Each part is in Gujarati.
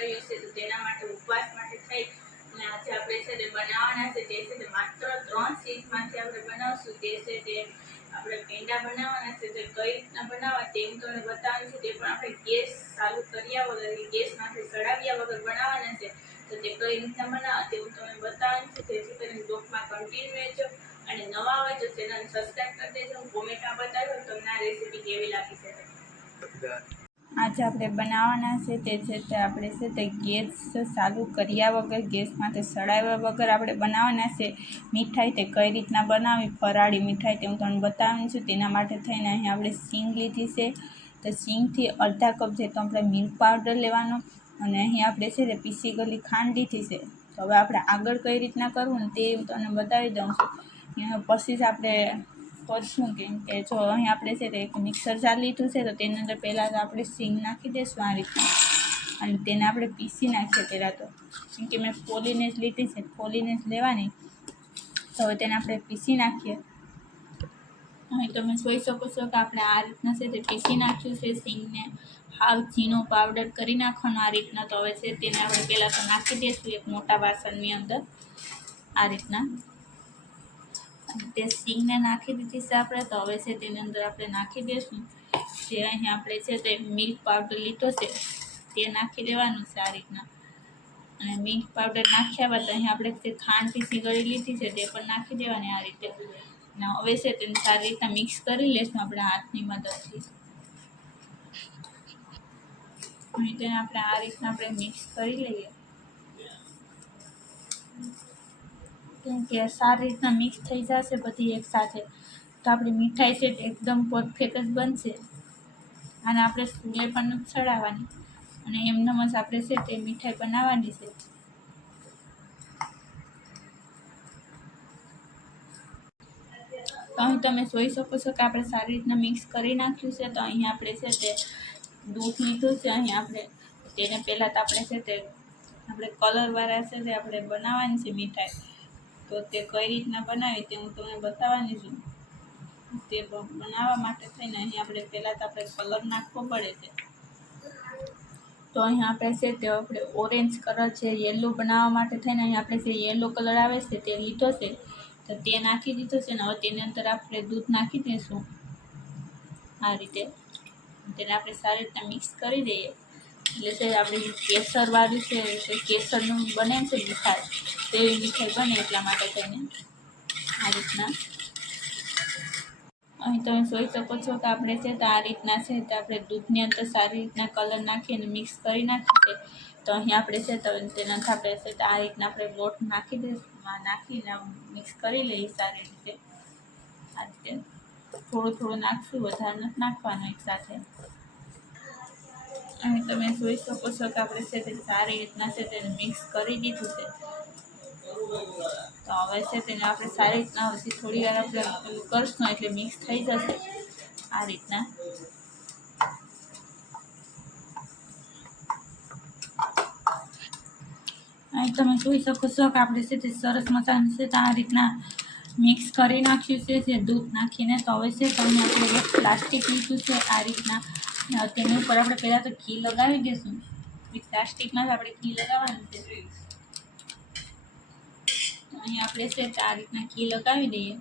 રહ્યું છે, તો તેના માટે ઉપવાસ માટે થઈ. અને આજે આપણે છે તે બનાવવાના છે તે છે તે માત્ર ત્રણ ચીજમાંથી આપણે બનાવશું. તે છે તે આપણે પેંડા બનાવવાના છે, તે કઈ રીતના બનાવવા તે હું તમને બતાવવાનું છે. તે પણ આપણે ગેસ ચાલુ કર્યા વગર ગેસ ગેસમાંથી ચડાવ્યા વગર બનાવવાના છે. તો તે કઈ રીતના બનાવવા તે હું તમને બતાવું છે. જેથી કરીને બ્લોગમાં કન્ટિન્યુ રહેજો અને નવા હોય તો ચેનલ સબસ્ક્રાઈબ કરી દેજો. હું કોમેન્ટમાં બતાવ્યો, તમને આ રેસીપી કેવી લાગી છે. આજે આપણે બનાવવાના છે તે છે તે આપણે છે તે ગેસ ચાલુ કર્યા વગર ગેસમાંથી સળાવ્યા વગર આપણે બનાવવાના છે. મીઠાઈ તે કઈ રીતના બનાવી ફરાળી મીઠાઈ તે હું તમને બતાવું છું. તેના માટે થઈને અહીં આપણે સિંગ લીધી છે. તો સિંગથી અડધા કપ જેટલો આપણે મિલ્ક પાવડર લેવાનો અને અહીં આપણે છે તે પીસી ગયેલી ખાંડ લીધી છે. તો હવે આપણે આગળ કઈ રીતના કરવું ને તે હું તમને બતાવી દઉં છું. પછી જ આપણે કરશું કેમ કે જો અહીં આપણે છે તે એક મિક્સર જાર લીધું છે, તો તેની અંદર પહેલાં તો આપણે સિંગ નાખી દઈશું આ રીતના અને તેને આપણે પીસી નાખીએ પહેલાં તો. કેમ કે મેં ફોલીને જ લીધી છે ફોલીને જ લેવાની. તો હવે તેને આપણે પીસી નાખીએ. અહીં તમે જોઈ શકો છો કે આપણે આ રીતના છે તે પીસી નાખ્યું છે સિંગને હાવ ઝીણો પાવડર કરી નાખવાનો આ રીતના. તો હવે છે તેને આપણે પહેલાં તો નાખી દઈશું એક મોટા વાસણની અંદર. આ રીતના. તે સિંગને નાખી દીધી છે આપણે, તો હવે છે તેની અંદર આપણે નાખી દઈશું જે અહીં આપણે છે તે મિલ્ક પાવડર લીધો છે, તે નાખી દેવાનું છે આ રીતના. અને મિલ્ક પાવડર નાખ્યા બાદ અહીં આપણે તે ખાંડ પીસી ગળી લીધી છે તે પણ નાખી દેવાની આ રીતે. અને હવે છે તેને સારી રીતના મિક્સ કરી લઈશું આપણે હાથની મદદથી. અને તેને આપણે આ રીતના આપણે મિક્સ કરી લઈએ. કેમ સારી રીતના મિક્સ થઈ જશે બધી એકસાથે તો આપણી મીઠાઈ છે એકદમ પરફેક્ટ જ બનશે. અને આપણે સ્કૂલે પણ ચડાવવાની. અને એમનેમ જ આપણે છે તે મીઠાઈ બનાવવાની છે. તો અહીં તમે જોઈ શકો છો કે આપણે સારી રીતના મિક્સ કરી નાખ્યું છે. તો અહીં આપણે છે તે દૂધ લીધું છે. અહીં આપણે તેને પહેલાં તો આપણે છે તે, આપણે કલરવાળા છે તે આપણે બનાવવાની છે મીઠાઈ. તો તે કઈ રીતના બનાવી તે હું તમને બતાવવાની છું. તે બનાવવા માટે થઈને અહીં આપણે પહેલાં તો આપણે કલર નાખવો પડે છે. તો અહીં આપણે છે તે આપણે ઓરેન્જ કલર છે, યલો બનાવવા માટે થઈને અહીં આપણે જે યલો કલર આવે છે તે લીધો છે. તો તે નાખી દીધો છે ને હવે તેની અંદર આપણે દૂધ નાખી દઈશું આ રીતે. તેને આપણે સારી રીતના મિક્સ કરી દઈએ. એટલે છે આપણે કેસરવાળું છે એટલે કેસરનું બને છે મીઠાઈ. તેવી મીઠાઈ બને એટલા માટે થઈને આ રીતના. અહીં તમે જોઈ શકો છો કે આપણે છે તો આ રીતના છે તો આપણે દૂધની અંદર સારી રીતના કલર નાખી અને મિક્સ કરી નાખીએ. તો અહીં આપણે છે તો તેનાથી આપણે છે તો આ રીતના આપણે લોટ નાખી દઈશું નાખીને મિક્સ કરી લઈએ સારી રીતે. આ રીતે થોડું થોડું નાખશું, વધારે નથી નાખવાનું એકસાથે. અહીં તમે જોઈ શકો છો કે આપણે છે તે સારી રીતના છે તેને મિક્સ કરી દીધું છે. તો હવે છે તેને આપણે સારી રીતના પછી થોડી વાર આપણે કરશું, એટલે મિક્સ થઈ જશે આ રીતના. અહીં તમે જોઈ શકો છો કે આપણે છે તે સરસ મસાલાનું છે આ રીતના મિક્સ કરી નાખ્યું છે, જે દૂધ નાખીને. તો હવે છે તમે આપણે પ્લાસ્ટિક લીધું છે આ રીતના. તેની ઉપર આપણે પહેલાં તો ઘી લગાવી દઈશું એ પ્લાસ્ટિકમાં આપણે ઘી લગાવવાનું છે અહીં આપણે છે આ રીતના ઘી લગાવી દઈએ.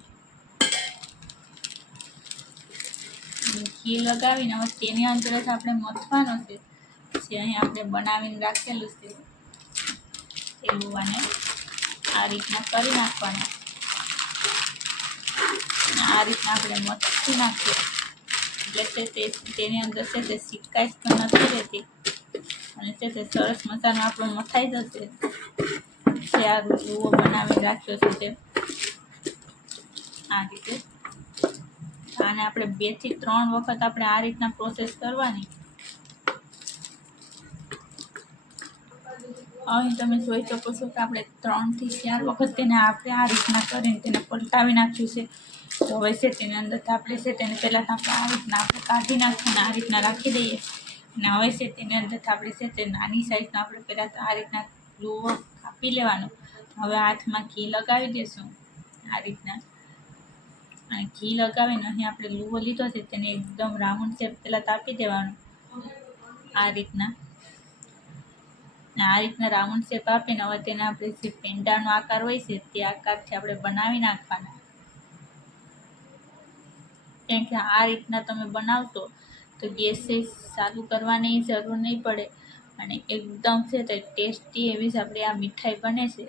ઘી લગાવીને હવે તેની અંદર જ આપણે મથવાનો છે. જે અહીં આપણે બનાવીને રાખેલું છે. તે લુવાને આ રીતના કરી નાખવાના. આ રીતના આપણે મથી નાખીએ. એટલે તેની અંદર છે તે સિટકાઈ નથી રહેતી. અને છે તે સરસ મસાલો આપણો મથાઈ જશે. જે આ રૂવો બનાવી રાખ્યો છે તે. આ રીતે. આને આપણે બેથી ત્રણ વખત આપણે આ રીતના પ્રોસેસ કરવાની. અહીં તમે જોઈ શકો છો કે આપણે ત્રણથી ચાર વખત તેને આપણે આ રીતના કરીને તેને પલટાવી નાખ્યું છે. તો હવે છે તેની અંદર આપણે છે તેને પહેલાં આપણે આ રીતના આપણે કાઢી નાખીને આ રીતના રાખી દઈએ. અને હવે છે તેની અંદર આપણે છે તે નાની સાઈઝનો આપણે પહેલાં તો આ રીતના લુવો કાપી લેવાનો. હવે હાથમાં ઘી લગાવી દઈશું આ રીતના. અને ઘી લગાવીને અહીં આપણે લુવો લીધો છે તેને એકદમ રાઉન્ડ શેપ પહેલાં તાપી દેવાનો. આ રીતના. આ રીતના રાઉન્ડ શેપ આપીને હવે તેને આપણે જે પેંડાનો આકાર હોય છે તે આકારથી આપણે બનાવી નાખવાના. કેમ કે આ રીતના તમે બનાવશો તો ગેસે ચાલુ કરવાની જરૂર નહીં પડે. અને એકદમ છે તે ટેસ્ટી એવી જ આપણી આ મીઠાઈ બને છે.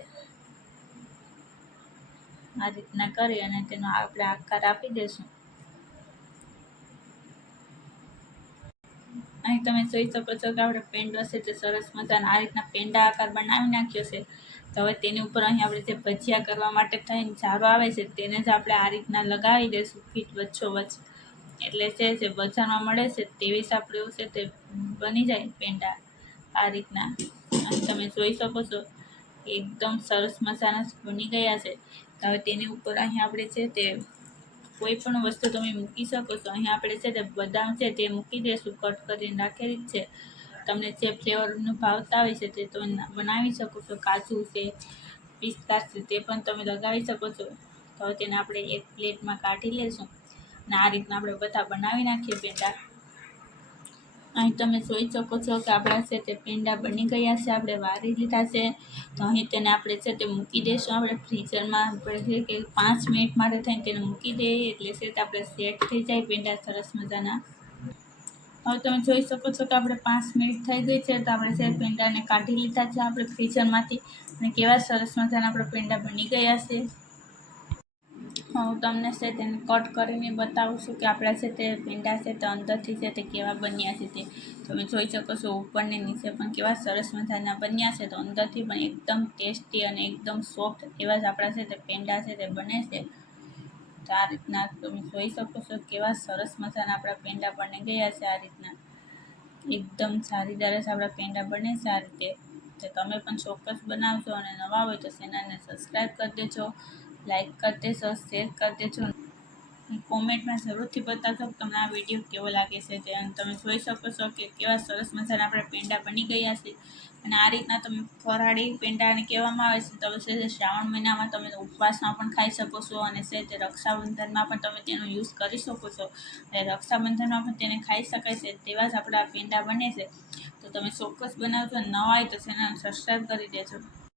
આ રીતના કરી અને તેનો આપણે આકાર આપી દઈશું અહીં તમે જોઈ શકો છો કે આપણે પેંડો છે તે સરસ મજાના આ રીતના પેંડા આકાર બનાવી નાખ્યો છે. તો હવે તેની ઉપર અહીં આપણે જે ભજીયા કરવા માટે થઈને ઝારો આવે છે તેને જ આપણે આ રીતના લગાવી દઈશું ફીટ વચ્ચો વચ્ચ એટલે છે જે બજારમાં મળે છે તેવી જ આપણે એવું છે તે બની જાય પેંડા આ રીતના. અને તમે જોઈ શકો છો એકદમ સરસ મજાના બની ગયા છે. તો હવે તેની ઉપર અહીં આપણે છે તે કોઈ પણ વસ્તુ તમે મૂકી શકો છો. અહીં આપણે છે તે બદામ છે તે મૂકી દઈશું, કટ કરીને રાખેલી જ છે. તમને જે ફ્લેવરનું ભાવતા હોય છે તે તમે બનાવી શકો છો. કાજુ છે, પિસ્તા છે તે પણ તમે લગાવી શકો છો. તો તેને આપણે એક પ્લેટમાં કાઢી લઈશું અને આ રીતના આપણે બધા બનાવી નાખીએ પેંડા અહીં તમે જોઈ શકો છો કે આપણા છે તે પેંડા બની ગયા છે, આપણે વારી લીધા છે. તો અહીં તેને આપણે છે તે મૂકી દઈશું. આપણે ફ્રીઝરમાં આપણે કે પાંચ મિનિટ માટે થઈને તેને મૂકી દઈએ. એટલે છે તે આપણે સેટ થઈ જાય પેંડા સરસ મજાના. હવે તમે જોઈ શકો છો કે આપણે પાંચ મિનિટ થઈ ગઈ છે. તો આપણે છે પેંડાને કાઢી લીધા છે આપણે ફ્રીઝરમાંથી. અને કેવા સરસ મજાના આપણા પેંડા બની ગયા છે. હું તમને છે તેને કટ કરીને બતાવું છું કે આપણા છે તે પેંડા છે તે અંદરથી છે તે કેવા બન્યા છે તે. તમે જોઈ શકો છો ઉપર ને નીચે પણ કેવા સરસ મજાના બન્યા છે. તો અંદરથી પણ એકદમ ટેસ્ટી અને એકદમ સોફ્ટ એવા જ આપણા છે તે પેંડા છે તે બને છે. તો આ રીતના તમે જોઈ શકો છો કેવા સરસ મજાના આપણા પેંડા બની ગયા છે આ રીતના. એકદમ સારી દરસ આપણા પેંડા બને છે આ રીતે. તો તમે પણ ચોક્કસ બનાવજો અને નવા હોય તો ચેનલને સબસ્ક્રાઈબ કરી દેજો. લાઈક કરતે છો શેર કરતે છો. કોમેન્ટમાં જરૂરથી બતાવશો તમને આ વીડિયો કેવો લાગે છે. તે તમે જોઈ શકો છો કે કેવા સરસ મજાના આપણા પેંડા બની ગયા છે. અને આ રીતના તમે ફરાળી પેંડાને કહેવામાં આવે છે. તમે છે શ્રાવણ મહિનામાં તમે ઉપવાસમાં પણ ખાઈ શકો છો અને છે તે રક્ષાબંધનમાં પણ તમે તેનો યુઝ કરી શકો છો. અને રક્ષાબંધનમાં પણ તેને ખાઈ શકાય છે તેવા જ આપણા પેંડા બને છે. તો તમે ચોક્કસ બનાવજો ન હોય તો ચેનલ સબસ્ક્રાઈબ કરી દેજો.